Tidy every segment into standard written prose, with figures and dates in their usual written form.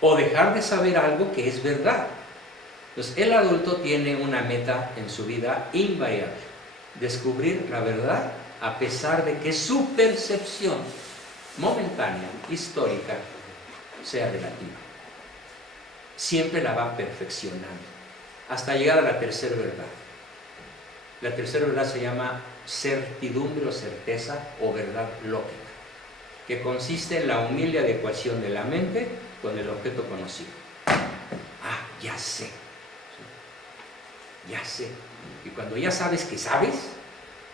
o dejar de saber algo que es verdad. Entonces, el adulto tiene una meta en su vida invariable: descubrir la verdad a pesar de que su percepción momentánea, histórica, sea relativa. Siempre la va perfeccionando hasta llegar a la tercera verdad. La tercera verdad se llama certidumbre o certeza o verdad lógica, que consiste en la humilde adecuación de la mente con el objeto conocido. Ah, ya sé. Ya sé. Y cuando ya sabes que sabes,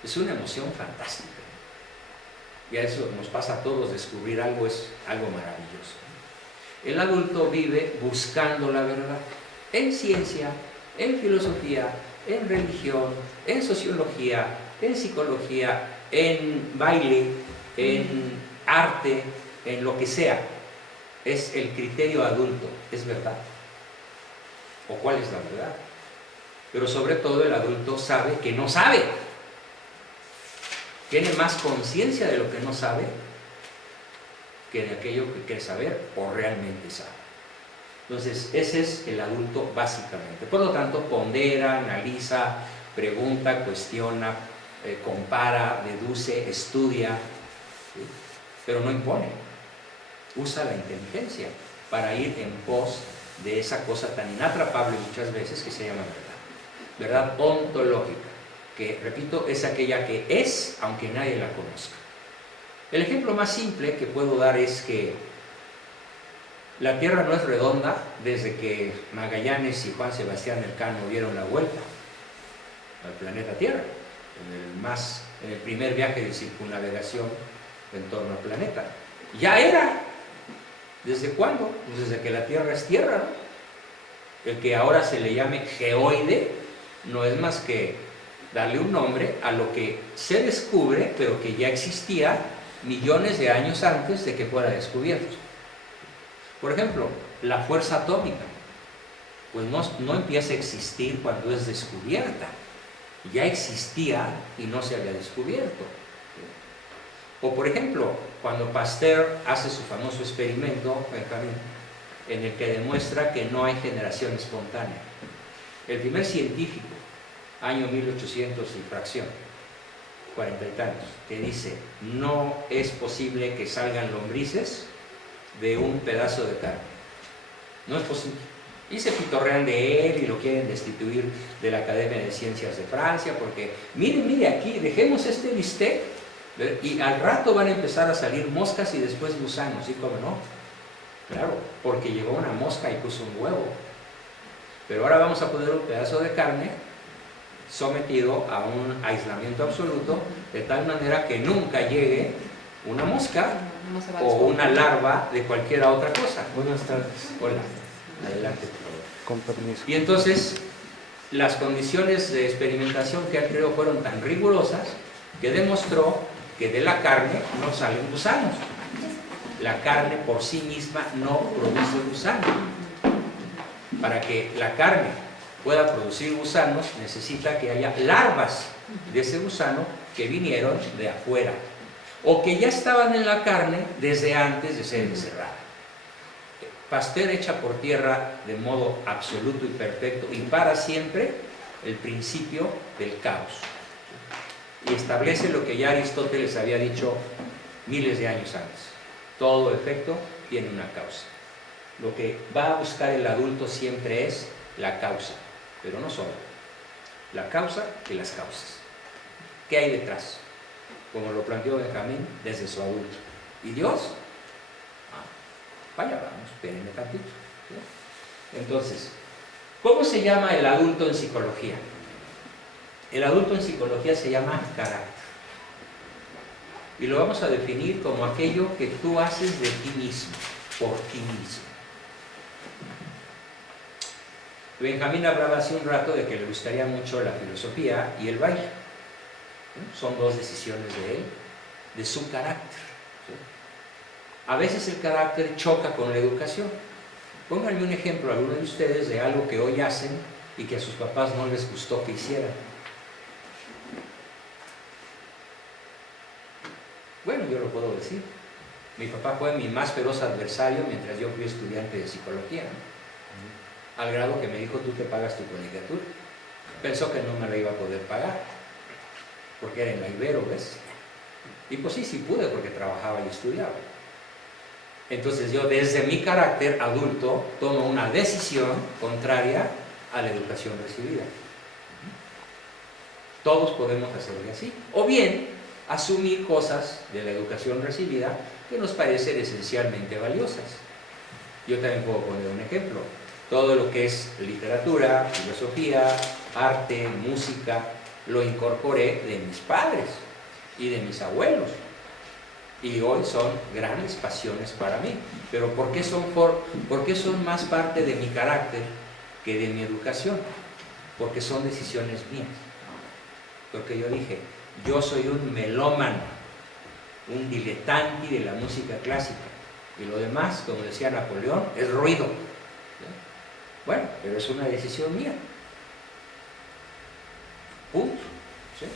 es una emoción fantástica. Y a eso nos pasa a todos: descubrir algo es algo maravilloso. El adulto vive buscando la verdad en ciencia, en filosofía, en religión, en sociología, en psicología, en baile, en arte, en lo que sea. Es el criterio adulto: ¿es verdad? ¿O cuál es la verdad? Pero sobre todo el adulto sabe que no sabe. Tiene más conciencia de lo que no sabe que de aquello que quiere saber o realmente sabe. Entonces, ese es el adulto básicamente. Por lo tanto, pondera, analiza, pregunta, cuestiona, compara, deduce, estudia, ¿sí? Pero no impone. Usa la inteligencia para ir en pos de esa cosa tan inatrapable muchas veces que se llama verdad. Verdad ontológica, que, repito, es aquella que es, aunque nadie la conozca. El ejemplo más simple que puedo dar es que la Tierra no es redonda desde que Magallanes y Juan Sebastián Elcano dieron la vuelta al planeta Tierra, en el primer viaje de circunnavegación en torno al planeta. Ya era. ¿Desde cuándo? Pues desde que la Tierra es Tierra, ¿no? El que ahora se le llame geoide no es más que darle un nombre a lo que se descubre, pero que ya existía millones de años antes de que fuera descubierto. Por ejemplo, la fuerza atómica, pues no empieza a existir cuando es descubierta. Ya existía y no se había descubierto. O por ejemplo, cuando Pasteur hace su famoso experimento, en el que demuestra que no hay generación espontánea. El primer científico, año 1800 y fracción, 40 y tantos, que dice: no es posible que salgan lombrices de un pedazo de carne. No es posible. Y se pitorrean de él y lo quieren destituir de la Academia de Ciencias de Francia porque, mire aquí, dejemos este bistec y al rato van a empezar a salir moscas y después gusanos. ¿Y cómo no? Claro, porque llegó una mosca y puso un huevo. Pero ahora vamos a poner un pedazo de carne sometido a un aislamiento absoluto, de tal manera que nunca llegue una mosca o una larva de cualquier otra cosa. Buenas tardes. Hola, adelante. Con permiso. Y entonces, las condiciones de experimentación que ha creado fueron tan rigurosas que demostró que de la carne no salen gusanos. La carne por sí misma no produce gusanos. Para que la carne pueda producir gusanos, necesita que haya larvas de ese gusano que vinieron de afuera o que ya estaban en la carne desde antes de ser encerrada. Pasteur echa por tierra de modo absoluto y perfecto y para siempre el principio del caos y establece lo que ya Aristóteles había dicho miles de años antes: todo efecto tiene una causa. Lo que va a buscar el adulto siempre es la causa, pero no solo la causa de las causas. ¿Qué hay detrás? Como lo planteó Benjamín desde su adulto. ¿Y Dios? Vaya, vamos, espérenme tantito. ¿Sí? Entonces, ¿cómo se llama el adulto en psicología? El adulto en psicología se llama carácter. Y lo vamos a definir como aquello que tú haces de ti mismo, por ti mismo. Benjamín hablaba hace un rato de que le gustaría mucho la filosofía y el baile. Son dos decisiones de él, de su carácter. A veces el carácter choca con la educación. Pónganme un ejemplo, alguno de ustedes, de algo que hoy hacen y que a sus papás no les gustó que hicieran. Bueno, yo lo puedo decir. Mi papá fue mi más feroz adversario mientras yo fui estudiante de psicología, ¿no? Al grado que me dijo, tú te pagas tu colegiatura. Pensó que no me la iba a poder pagar, porque era en la Ibero, ¿ves? Y pues sí, sí pude, porque trabajaba y estudiaba. Entonces yo, desde mi carácter adulto, tomo una decisión contraria a la educación recibida. Todos podemos hacerlo así. O bien, asumir cosas de la educación recibida que nos parecen esencialmente valiosas. Yo también puedo poner un ejemplo. Todo lo que es literatura, filosofía, arte, música, lo incorporé de mis padres y de mis abuelos. Y hoy son grandes pasiones para mí. Pero ¿por qué son más parte de mi carácter que de mi educación? Porque son decisiones mías. Porque yo dije, yo soy un melómano, un diletante de la música clásica. Y lo demás, como decía Napoleón, es ruido. Bueno, pero es una decisión mía. Punto. ¿Sí?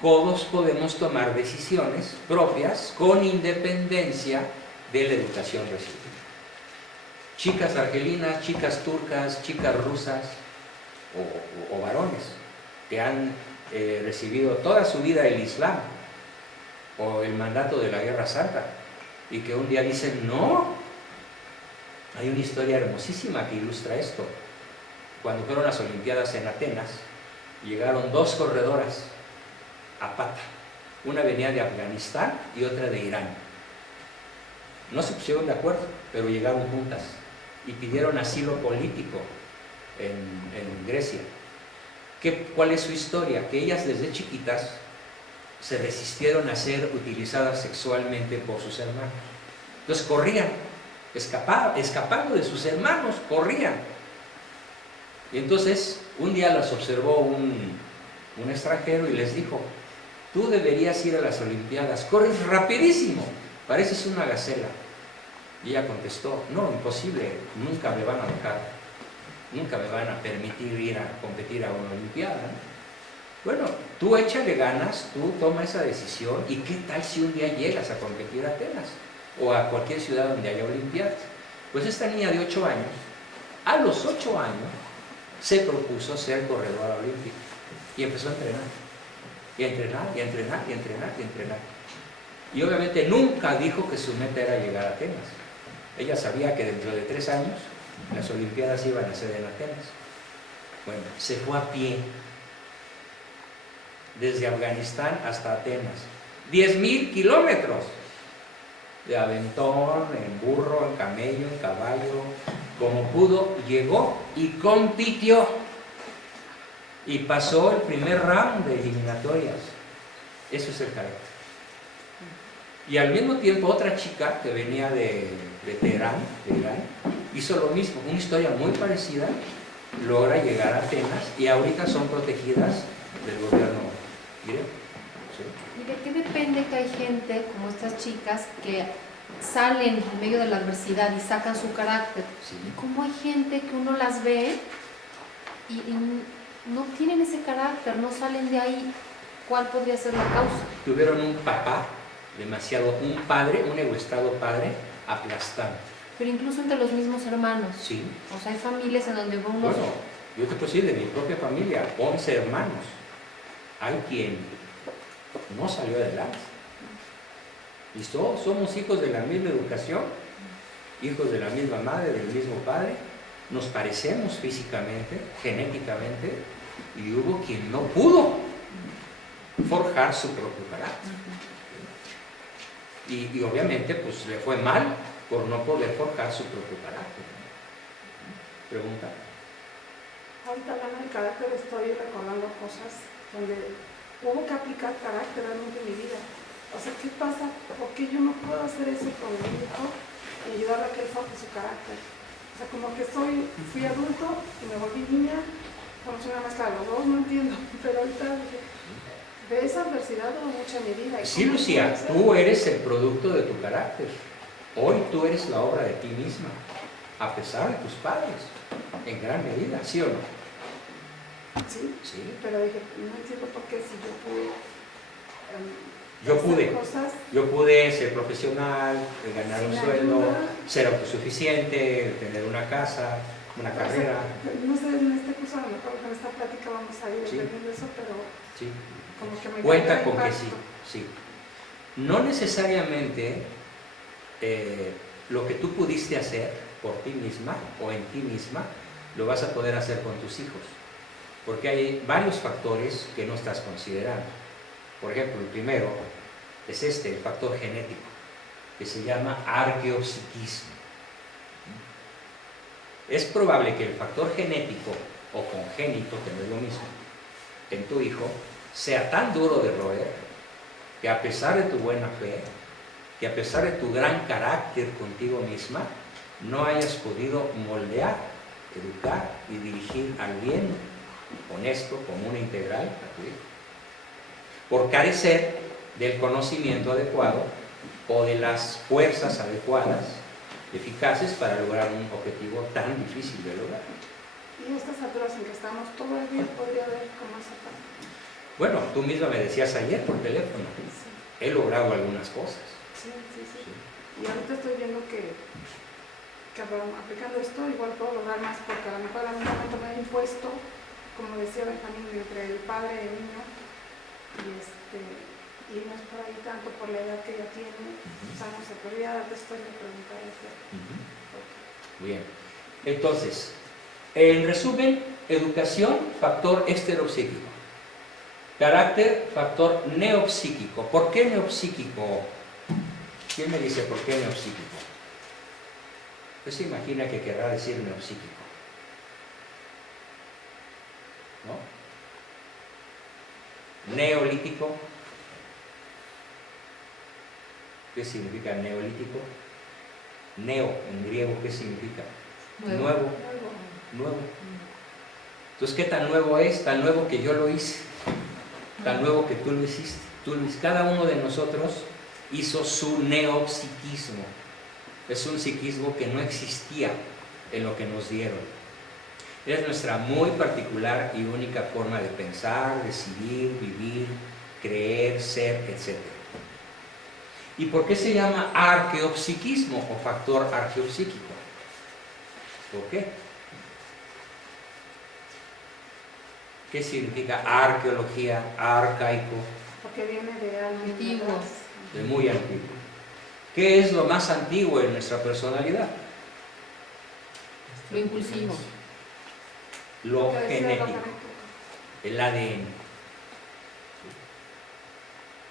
Todos podemos tomar decisiones propias con independencia de la educación recibida. Chicas argelinas, chicas turcas, chicas rusas o varones que han recibido toda su vida el Islam o el mandato de la Guerra Santa y que un día dicen no. Hay una historia hermosísima que ilustra esto. Cuando fueron las Olimpiadas en Atenas, llegaron dos corredoras a pata. Una venía de Afganistán y otra de Irán. No se pusieron de acuerdo, pero llegaron juntas y pidieron asilo político en Grecia. ¿Cuál es su historia? Que ellas desde chiquitas se resistieron a ser utilizadas sexualmente por sus hermanos. Entonces corrían, escapando de sus hermanos, corrían. Y entonces un día las observó un extranjero y les dijo, tú deberías ir a las Olimpiadas, corres rapidísimo, pareces una gacela. Y ella contestó, no, imposible, nunca me van a dejar, nunca me van a permitir ir a competir a una Olimpiada, ¿no? Bueno, tú échale ganas, tú toma esa decisión, y qué tal si un día llegas a competir a Atenas o a cualquier ciudad donde haya Olimpiadas. Pues esta niña de 8 años, a los 8 años, se propuso ser corredora olímpica y empezó a entrenar. Y a entrenar, y a entrenar, y a entrenar, y a entrenar. Y obviamente nunca dijo que su meta era llegar a Atenas. Ella sabía que dentro de 3 años las Olimpiadas iban a ser en Atenas. Bueno, se fue a pie desde Afganistán hasta Atenas. 10,000 kilómetros. De aventón, en burro, en camello, en caballo. Como pudo, llegó y compitió. Y pasó el primer round de eliminatorias. Eso es el carácter. Y al mismo tiempo otra chica que venía de Teherán, de Irán, hizo lo mismo, una historia muy parecida, logra llegar a Atenas y ahorita son protegidas del gobierno griego. ¿Sí? ¿Y de qué depende que hay gente como estas chicas que salen en medio de la adversidad y sacan su carácter? Sí. ¿Y cómo hay gente que uno las ve y no tienen ese carácter, no salen de ahí? ¿Cuál podría ser la causa? Tuvieron un papá un padre, un egoístado padre aplastante. Pero incluso entre los mismos hermanos. Sí. O sea, hay familias en donde uno... Bueno, yo te puedo decir de mi propia familia, 11 hermanos. Hay quien no salió adelante. Y todos somos hijos de la misma educación, hijos de la misma madre, del mismo padre. Nos parecemos físicamente, genéticamente, y hubo quien no pudo forjar su propio carácter. Y obviamente pues le fue mal por no poder forjar su propio carácter. Pregunta. Ahorita hablando del carácter estoy recordando cosas donde hubo que aplicar carácter realmente en mi vida. O sea, ¿qué pasa? ¿Por qué yo no puedo hacer eso con mi hijo y ayudarle a que él forje su carácter? O sea, como que fui adulto y me volví niña, bueno, soy una mezcla de los dos, no entiendo, pero ahorita dije, de esa adversidad hubo mucha en mi vida. Sí, Lucía, tú eres el producto de tu carácter. Hoy tú eres la obra de ti misma, a pesar de tus padres, en gran medida, ¿sí o no? Sí, Sí. pero dije, no entiendo por qué si yo pude Yo pude. hacer cosas Yo pude ser profesional, ganar un sin sueldo, ayuda. ser autosuficiente, tener una casa, una O sea, carrera. no sé, en este curso a lo mejor con esta plática vamos a ir Sí. entendiendo eso, pero Sí. como que me Cuenta causa con que impacto. sí, sí. No necesariamente lo que tú pudiste hacer por ti misma o en ti misma, lo vas a poder hacer con tus hijos. Porque hay varios factores que no estás considerando. Por ejemplo, el primero es el factor genético, que se llama arqueopsiquismo. Es probable que el factor genético o congénito, que no es lo mismo, en tu hijo, sea tan duro de roer que a pesar de tu buena fe, que a pesar de tu gran carácter contigo misma, no hayas podido moldear, educar y dirigir al bien honesto, común e integral a tu hijo. Por carecer del conocimiento adecuado o de las fuerzas adecuadas, eficaces para lograr un objetivo tan difícil de lograr. Y a estas alturas en que estamos, todavía podría haber como esa parte. Bueno, tú misma me decías ayer por teléfono, Sí, he logrado algunas cosas. sí. Y ahorita estoy viendo que aplicando esto igual puedo lograr más, porque a lo mejor en un momento me he impuesto, como decía Benjamín, entre el padre y el niño, y no es por ahí tanto por la edad que ella tiene. O sea, no se podría dar después de preguntar eso. Bien, entonces, en resumen, educación, factor exteropsíquico. Carácter, factor neopsíquico. ¿Por qué neopsíquico? ¿Quién me dice por qué neopsíquico? Usted se imagina que querrá decir neopsíquico, ¿no? Neolítico. ¿Qué significa neolítico? Neo, en griego, ¿qué significa? Nuevo. Nuevo. Entonces, ¿qué tan nuevo es? Tan nuevo que yo lo hice, tan nuevo que tú lo hiciste. Cada uno de nosotros hizo su neopsiquismo. Es un psiquismo que no existía en lo que nos dieron. Es nuestra muy particular y única forma de pensar, decidir, vivir, creer, ser, etc. ¿Y por qué se llama arqueopsiquismo o factor arqueopsíquico? ¿Por qué? ¿Qué significa arqueología, arcaico? Porque viene de algo Antiguo. atrás. De muy antiguo. ¿Qué es lo más antiguo en nuestra personalidad? Lo impulsivo. Lo Puede ser genético, genético. el ADN.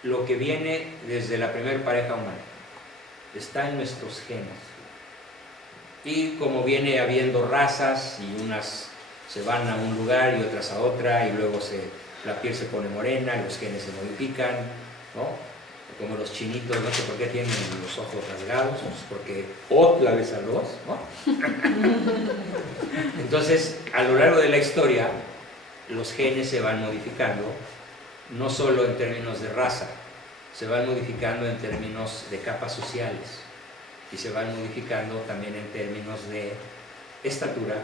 Lo que viene desde la primera pareja humana. Está en nuestros genes. Y como viene habiendo razas y unas se van a un lugar y otras a otra y luego la piel se pone morena, los genes se modifican, ¿no? Como los chinitos, no sé por qué tienen los ojos rasgados, pues porque otra vez arroz, ¿no? Entonces, a lo largo de la historia, los genes se van modificando, no solo en términos de raza, se van modificando en términos de capas sociales y se van modificando también en términos de estatura,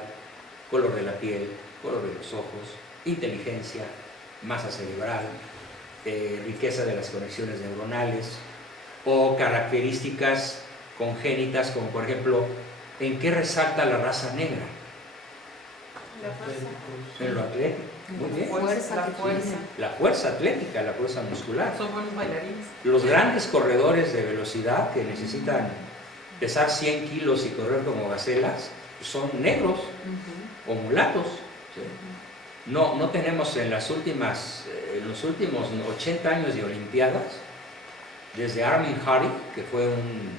color de la piel, color de los ojos, inteligencia, masa cerebral, riqueza de las conexiones neuronales o características congénitas como por ejemplo, ¿en qué resalta la raza negra? La fuerza. En lo atlético. Muy bien. Fuerza, que fuerza. La fuerza atlética, la fuerza muscular. Son buenos bailarines. Los grandes corredores de velocidad que necesitan pesar 100 kilos y correr como gacelas son negros o mulatos. ¿Sí? No tenemos en los últimos 80 años de Olimpiadas, desde Armin Harry, que fue un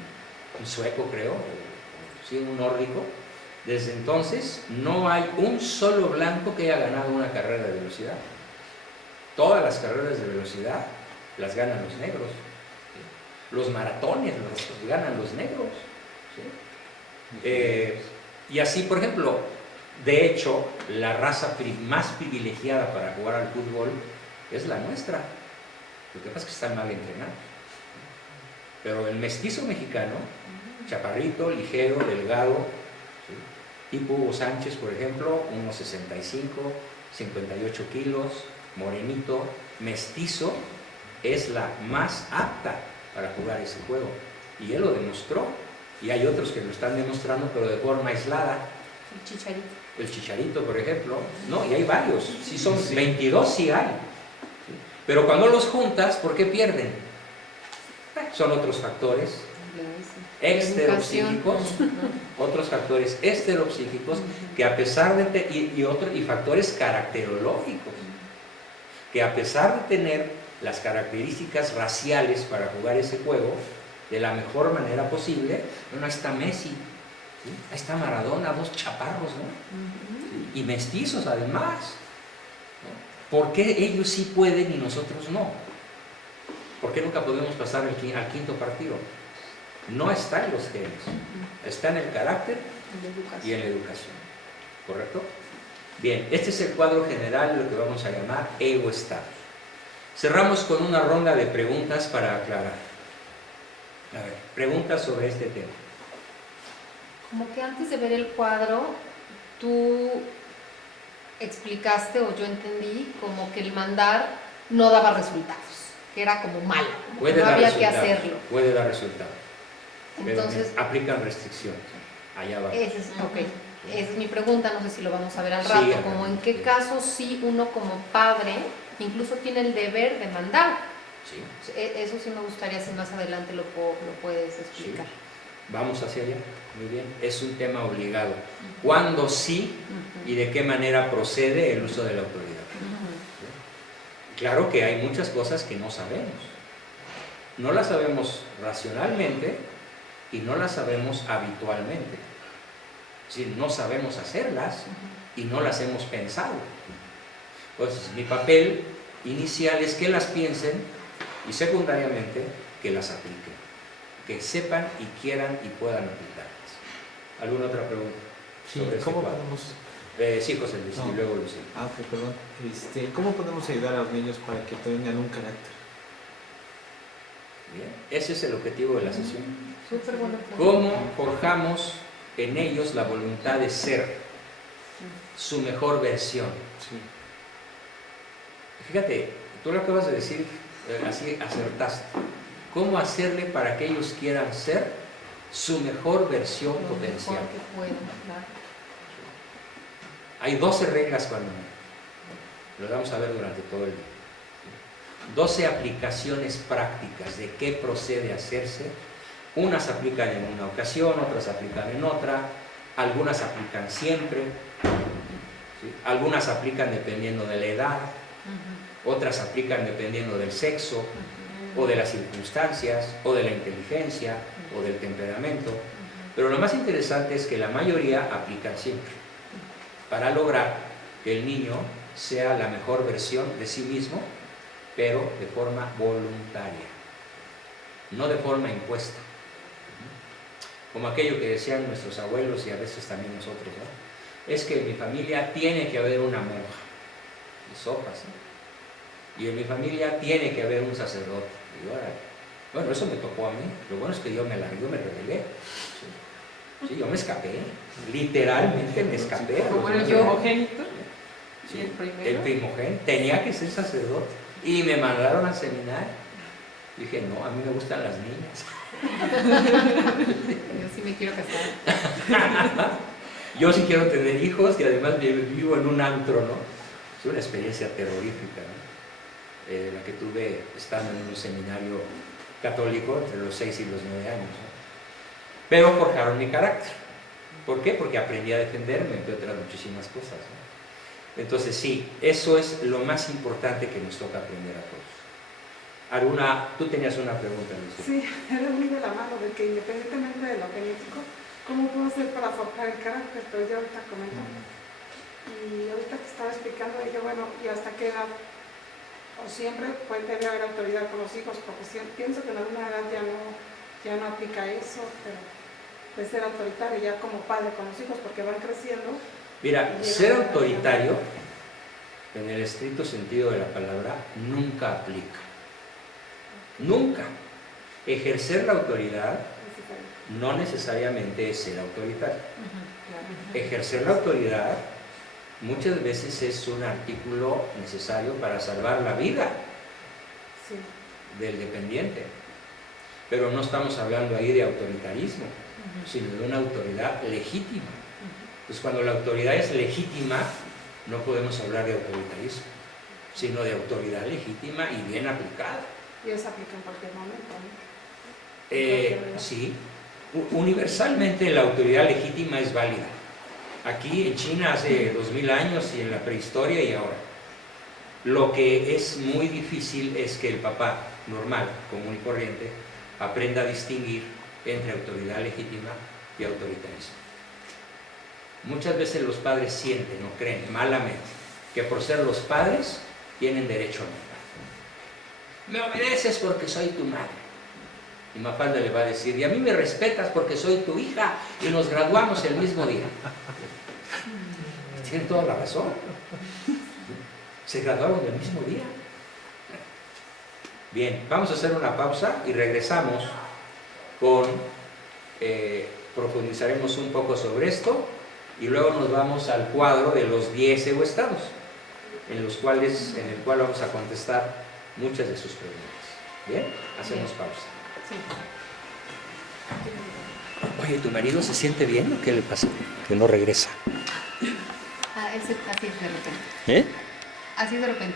sueco creo, sí, un nórdico, desde entonces no hay un solo blanco que haya ganado una carrera de velocidad. Todas las carreras de velocidad las ganan los negros. ¿Sí? Los maratones los ganan los negros. ¿Sí? Y así, por ejemplo, de hecho, la raza más privilegiada para jugar al fútbol es la nuestra. Lo que pasa es que están mal entrenados. Pero el mestizo mexicano, chaparrito, ligero, delgado, ¿sí? Tipo Hugo Sánchez, por ejemplo, unos 65, 58 kilos, morenito, mestizo, es la más apta para jugar ese juego. Y él lo demostró. Y hay otros que lo están demostrando, pero de forma aislada. El Chicharito. El Chicharito, por ejemplo. No, y hay varios. Si son 22, sí hay. Pero cuando los juntas, ¿por qué pierden? Son otros factores exteropsíquicos, otros factores exteropsíquicos que a pesar de y factores caracterológicos, que a pesar de tener las características raciales para jugar ese juego de la mejor manera posible, bueno, ahí está Messi, ¿sí? Ahí está Maradona, dos chaparros, ¿no? Y mestizos además, ¿no? ¿Por qué ellos sí pueden y nosotros no? ¿Por qué nunca podemos pasar al quinto partido? No está en los genes, está en el carácter y en la educación. ¿Correcto? Bien, este es el cuadro general de lo que vamos a llamar ego-estado. Cerramos con una ronda de preguntas para aclarar. A ver, preguntas sobre este tema. Como que antes de ver el cuadro, tú explicaste, o yo entendí, como que el mandar no daba resultados, que era como malo, como que no había que hacerlo. Puede dar resultados. Entonces, aplican restricciones. Allá va. Esa es mi pregunta, no sé si lo vamos a ver al Sí, rato, como en qué casos sí uno como padre incluso tiene el deber de mandar. Sí. Eso sí me gustaría, si más adelante lo puedes explicar. Sí. Vamos hacia allá. Muy bien. Es un tema obligado. ¿Cuándo sí y de qué manera procede el uso de la autoridad? Claro que hay muchas cosas que no sabemos. No las sabemos racionalmente y no las sabemos habitualmente. Es decir, no sabemos hacerlas y no las hemos pensado. Entonces, mi papel inicial es que las piensen y secundariamente que las apliquen, que sepan y quieran y puedan aplicarlas. ¿Alguna otra pregunta? Sí, sobre este ¿cómo cuadro? podemos...? Sí, José Luis, No. y luego Lucía. Ok, perdón. ¿Cómo podemos ayudar a los niños para que tengan un carácter? Bien, ese es el objetivo de la sesión. Súper buena pregunta. ¿Cómo forjamos en ellos la voluntad de ser su mejor versión? Sí. Fíjate, tú lo acabas de decir, así acertaste. ¿Cómo hacerle para que ellos quieran ser su mejor versión Lo potencial? mejor que puedan, claro. Hay 12 reglas cuando lo vamos a ver durante todo el día. 12 aplicaciones prácticas de qué procede a hacerse. Unas aplican en una ocasión, otras aplican en otra, algunas aplican siempre, ¿sí? Algunas aplican dependiendo de la edad, otras aplican dependiendo del sexo, o de las circunstancias, o de la inteligencia, o del temperamento. Pero lo más interesante es que la mayoría aplican siempre, para lograr que el niño sea la mejor versión de sí mismo, pero de forma voluntaria, no de forma impuesta. Como aquello que decían nuestros abuelos y a veces también nosotros, ¿no? Es que en mi familia tiene que haber una monja, y sopas, ¿no? Y en mi familia tiene que haber un sacerdote. Y órale. Bueno, eso me tocó a mí. Lo bueno es que yo me rebelé. Sí, yo me escapé. Literalmente me escapé. Como el el yo. primogénito. Sí, ¿Y el primero? el primogénito. Tenía que ser sacerdote. Y me mandaron al seminario. Dije, no, a mí me gustan las niñas. Yo sí me quiero casar. Yo sí quiero tener hijos y además vivo en un antro, ¿no? Es una experiencia terrorífica, ¿no? La que tuve estando en un seminario católico entre los 6 y los 9 años, ¿no? Pero forjaron mi carácter. ¿Por qué? Porque aprendí a defenderme, entre otras muchísimas cosas, ¿no? Entonces sí, eso es lo más importante que nos toca aprender a todos. Tú tenías una pregunta, Lucía. Sí, era muy de la mano, de que independientemente de lo genético, ¿cómo puedo hacer para forjar el carácter? Pero ya ahorita comento. Y ahorita que estaba explicando, dije, bueno, ¿y hasta qué edad? O siempre debe haber autoridad con los hijos, porque pienso que en alguna edad ya no aplica eso, pero de ser autoritario ya como padre con los hijos, porque van creciendo. Mira, ser autoritario, en el estricto sentido de la palabra, nunca aplica. Nunca. Ejercer la autoridad no necesariamente es ser autoritario. Ejercer la autoridad muchas veces es un artículo necesario para salvar la vida. Sí. del dependiente. Pero no estamos hablando ahí de autoritarismo, sino de una autoridad legítima. Pues cuando la autoridad es legítima, no podemos hablar de autoritarismo, sino de autoridad legítima y bien aplicada. Y eso aplica en cualquier momento, ¿no? Sí, universalmente la autoridad legítima es válida. Aquí en China hace 2000 años y en la prehistoria y ahora. Lo que es muy difícil es que el papá normal, común y corriente, aprenda a distinguir entre autoridad legítima y autoritarismo. Muchas veces los padres sienten o creen malamente que por ser los padres tienen derecho a mandar. Me obedeces porque soy tu madre. Y Mafalda le va a decir, y a mí me respetas porque soy tu hija y nos graduamos el mismo día. Tienen toda la razón. Se graduaron el mismo día. Bien, vamos a hacer una pausa y regresamos con, profundizaremos un poco sobre esto y luego nos vamos al cuadro de los 10 ego-estados, en el cual vamos a contestar muchas de sus preguntas. Bien, hacemos pausa. Sí. Oye, ¿tu marido se siente bien o qué le pasa? Que no regresa. Así es de repente. ¿Eh? Así de repente.